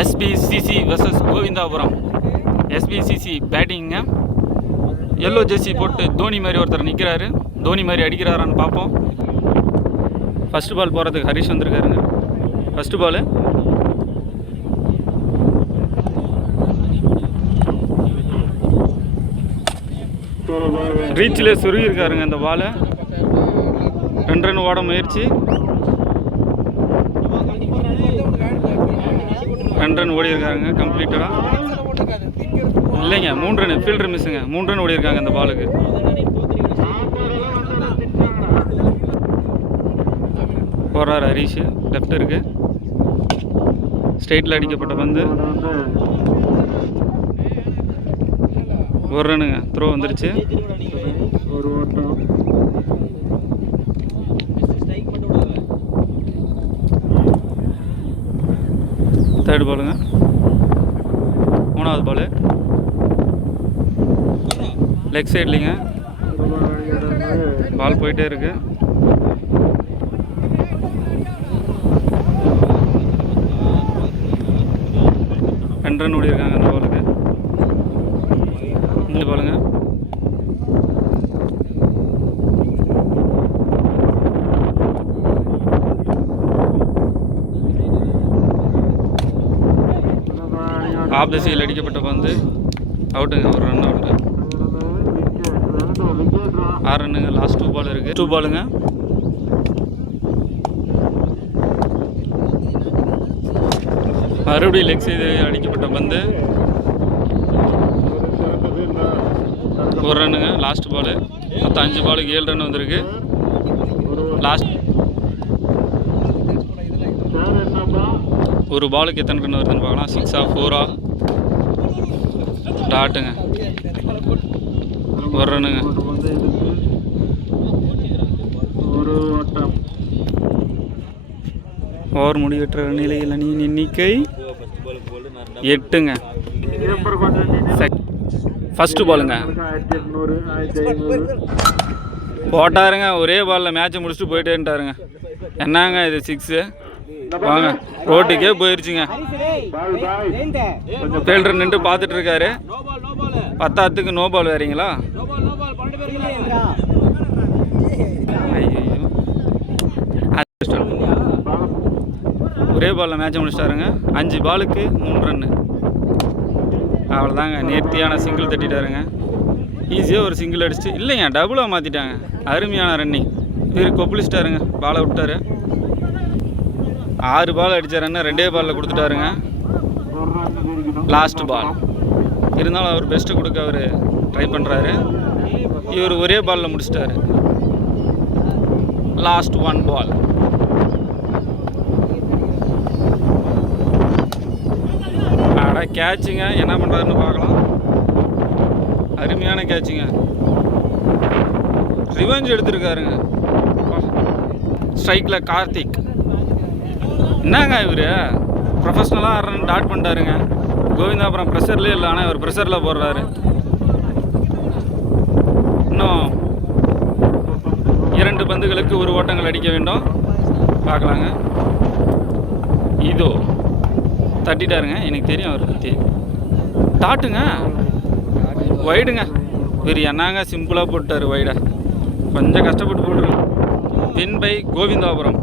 SPCC vs Govindapuram. SPCC பேட்டிங்க. Yellow Jersey போட்டு தோனி மாதிரி ஒருத்தர் நிற்கிறாரு. தோனி மாதிரி அடிக்கிறாரான்னு பார்ப்போம். ஃபஸ்ட்டு பால் போகிறதுக்கு ஹரிஷ் வந்திருக்காருங்க. ஃபஸ்ட்டு பாலு ரீச்சில் சொருகிருக்காருங்க. அந்த பாலை 2 ரன் ஓட முயற்சி. 2 ரன் ஓடி இருக்காருங்க கம்ப்ளீட்டடாக. இல்லைங்க 3 ரன் ஃபீல்டர் மிஸ்ஸுங்க. 3 ரன் ஓடி இருக்காங்க அந்த பாலுக்கு. போகிறார் ஹரிஷ். லெஃப்ட் இருக்கு. ஸ்ட்ரெயிட்டில் அடிக்கப்பட்ட பந்து 1 ரன்னுங்க. த்ரோ வந்துருச்சு. தேர்ட் பாலுங்க. 3வது பாலு லெக் சைட்லிங்க. பால் போயிட்டே இருக்கு. ரன் ஓடி இருக்காங்க அந்த பாலுக்கு. 3 பாலுங்க. ஆஃப் திசையில் அடிக்கப்பட்ட பந்து அவுட்டுங்க. 1 ரன் அவுட்டு. 6 ரன்னுங்க. லாஸ்ட் 2 பால் இருக்குது. 2 பாலுங்க. மறுபடியும் லெக் சைடு அடிக்கப்பட்ட பந்து 1 ரன்னுங்க. Last ball. மொத்தம் 5 பாலுக்கு 7 ரன் வந்திருக்கு. லாஸ்ட் ஒரு பாலுக்கு எத்தனை ரன் வருதுன்னு பார்க்கலாம். 6ஆ 4ஆ டாட்டுங்க. 1 ரன்னுங்க. ஓவர் முடிவற்ற நிலையில் அணியின் எண்ணிக்கை 8ங்க. ஃபஸ்ட்டு பாலுங்க போட்டாருங்க. ஒரே பாலில் மேட்சை முடிச்சுட்டு போயிட்டேன்ட்டாருங்க. என்னங்க இது 6 வாங்க ரோட்டுக்கே போயிடுச்சுங்க. ஃபீல்டர் நின்று பார்த்துட்டு இருக்காரு. 10க்கு நோ பால் வேறீங்களா? ஒரே பாலில் மேட்சை முடிச்சிட்டாருங்க. 5 பாலுக்கு 3 ரன்னு. அவ்வளோதாங்க. நேர்த்தியான சிங்கிள் தட்டிட்டாருங்க. ஈஸியாக ஒரு சிங்கிள் அடிச்சு இல்லைங்க டபுளாக மாற்றிட்டாங்க. அருமையான ரன்னிங். இவர் கொப்பளிச்சிட்டாருங்க. பாலை விட்டார். 6 பால் அடித்தாருன்னா 2 பாலில் கொடுத்துட்டாருங்க. லாஸ்ட் பால் இருந்தாலும் அவர் பெஸ்ட்டு கொடுக்க அவர் ட்ரை பண்ணுறாரு. இவர் ஒரே பாலில் முடிச்சிட்டாரு. லாஸ்ட் 1 பால். கேட்சுங்க. என்ன பண்ணுறாருன்னு பார்க்கலாம். அருமையான கேட்சுங்க. ரிவெஞ்ச் எடுத்திருக்காருங்க. ஸ்ட்ரைக்கில் கார்த்திக். என்னங்க இவர் ப்ரொஃபஷ்னலாக ரன் டாட் பண்ணிட்டாருங்க. கோவிந்தாபுரம் ப்ரெஷர்லேயே இல்லை. ஆனால் இவர் ப்ரெஷரில் போடுறாரு. இன்னும் 2 பந்துகளுக்கு 1 ஓட்டங்கள் அடிக்க வேண்டும். பார்க்கலாங்க. இதோ தட்டிட்டாருங்க. எனக்கு தெரியும் அவரை பற்றி. டாட்டுங்க. வைடுங்க. இவர் என்னங்க சிம்பிளாக போட்டார் வைடை. கொஞ்சம் கஷ்டப்பட்டு போட்டுருங்க. Win by Govindapuram.